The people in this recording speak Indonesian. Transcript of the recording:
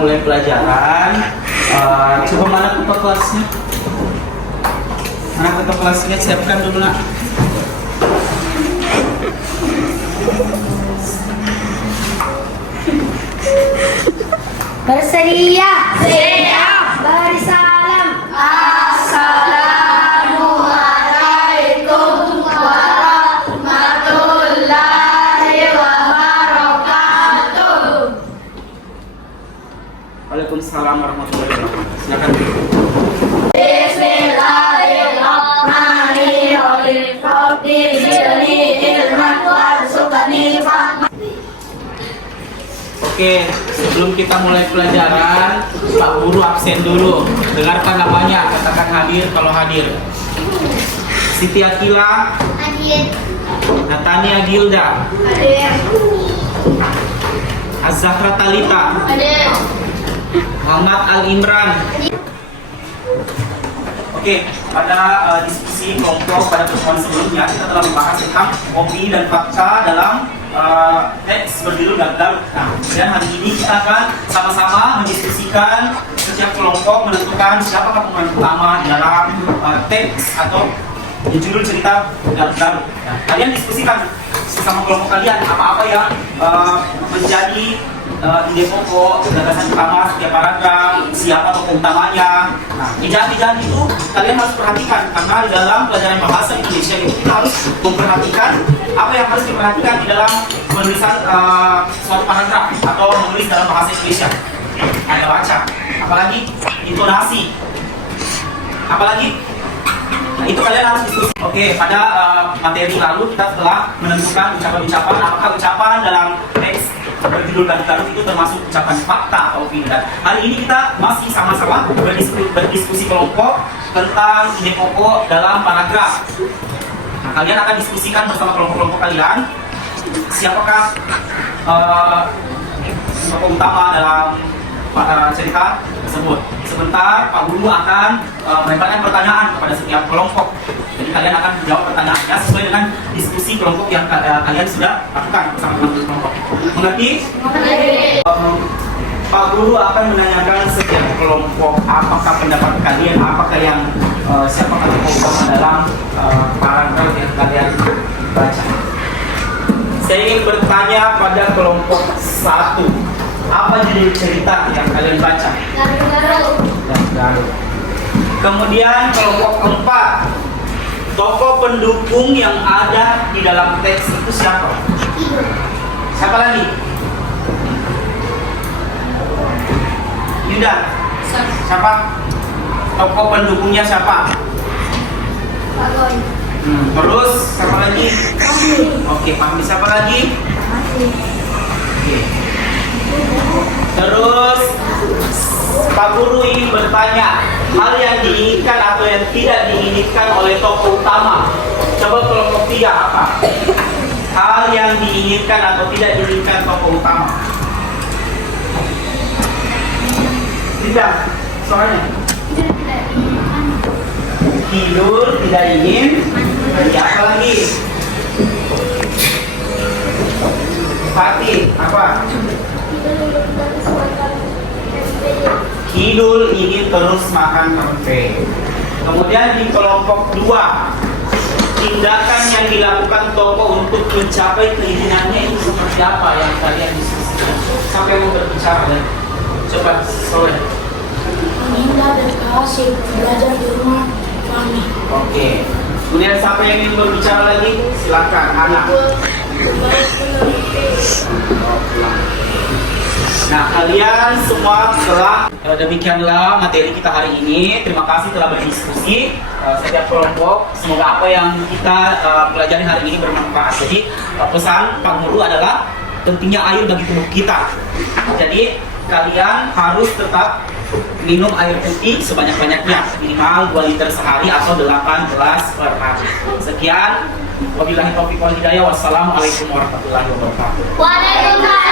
mulai pelajaran. Coba mana ketua kelasnya? Mana ketua kelasnya? Siapkan dulu nak. Bersedia. Beri salam. Assalamualaikum warahmatullahi wabarakatuh. Waalaikumsalam warahmatullahi wabarakatuh. Silakan. Bismillahirrahmanirrahim. Rabbi zidni ilman warzuqni fahma. Oke, sebelum kita mulai pelajaran, Pak Guru absen dulu. Dengarkan namanya, katakan hadir kalau hadir. Siti Akila, Hadir. Natania Gilda, Hadir. Az-Zahra Talita, Hadir. Muhammad Al Imran. Oke, pada diskusi kelompok pada pertemuan sebelumnya kita telah membahas tentang opini dan fakta dalam teks berjudul Garut. Nah, dan hari ini kita akan sama-sama mendiskusikan setiap kelompok menentukan siapa pemeran utama di dalam teks atau judul cerita Garut. Nah, kalian diskusikan sesama kelompok kalian apa-apa yang menjadi ide pokok, gagasan utama setiap paragraf, siapa tokoh utamanya. Nah, ejaan-ejaan itu kalian harus perhatikan karena di dalam pelajaran bahasa Indonesia itu kita harus memperhatikan apa yang harus diperhatikan di dalam penulisan suatu paragraf atau menulis dalam bahasa Indonesia. Ada baca, apalagi intonasi, apalagi. Nah, itu kalian harus diskusi. Oke, pada materi lalu kita telah menentukan ucapan-ucapan apakah ucapan dalam teks berjudul Garut itu termasuk ucapan fakta atau opini. Dan hari ini kita masih sama-sama berdiskusi kelompok tentang ide pokok dalam paragraf. Nah, kalian akan diskusikan bersama kelompok-kelompok kalian siapakah tokoh utama dalam cerita tersebut. Sebentar Pak Guru akan melemparkan pertanyaan kepada setiap kelompok. Jadi kalian akan menjawab pertanyaannya sesuai dengan diskusi kelompok yang kalian sudah lakukan bersama teman-teman kelompok. Mengerti? Pak Guru akan menanyakan setiap kelompok apakah pendapat kalian, apakah yang siapakah tokoh utama dalam paragraf yang kalian baca. Saya ingin bertanya pada kelompok 1. Apa judul cerita yang kalian baca? Garut. Kemudian kelompok 4, tokoh pendukung yang ada di dalam teks itu siapa? Siapa lagi? Yuda. Siapa? Tokoh pendukungnya siapa? Terus siapa lagi? Oke, Fahmi. Siapa lagi? Oke. Terus Pak Guru ingin bertanya hal yang diinginkan atau yang tidak diinginkan oleh tokoh utama. Coba kelompok 3 apa? Hal yang diinginkan atau tidak diinginkan tokoh utama. Tidak, soalnya Kidul tidak ingin. Ya, apa lagi? Fatih, apa? Kidul ingin terus makan tempe. Kemudian di kelompok 2, tindakan yang dilakukan tokoh untuk mencapai keinginannya itu seperti apa yang kalian diskusikan? Sampai mau berbicara ya. Coba sore. Meminta dan kasih belajar di rumah kami. Oke. Kemudian siapa yang ingin berbicara lagi? Silakan, anak. Nah, kalian semua telah demikianlah materi kita hari ini. Terima kasih telah berdiskusi setiap kelompok. Semoga apa yang kita pelajari hari ini bermanfaat. Jadi pesan Pak Guru adalah pentingnya air bagi tubuh kita. Jadi kalian harus tetap minum air putih sebanyak-banyaknya, minimal 2 liter sehari atau 8 gelas per hari. Sekian, wabillahi taufiq wal hidayah. Wassalamualaikum warahmatullahi wabarakatuh. Waalaikumsalam.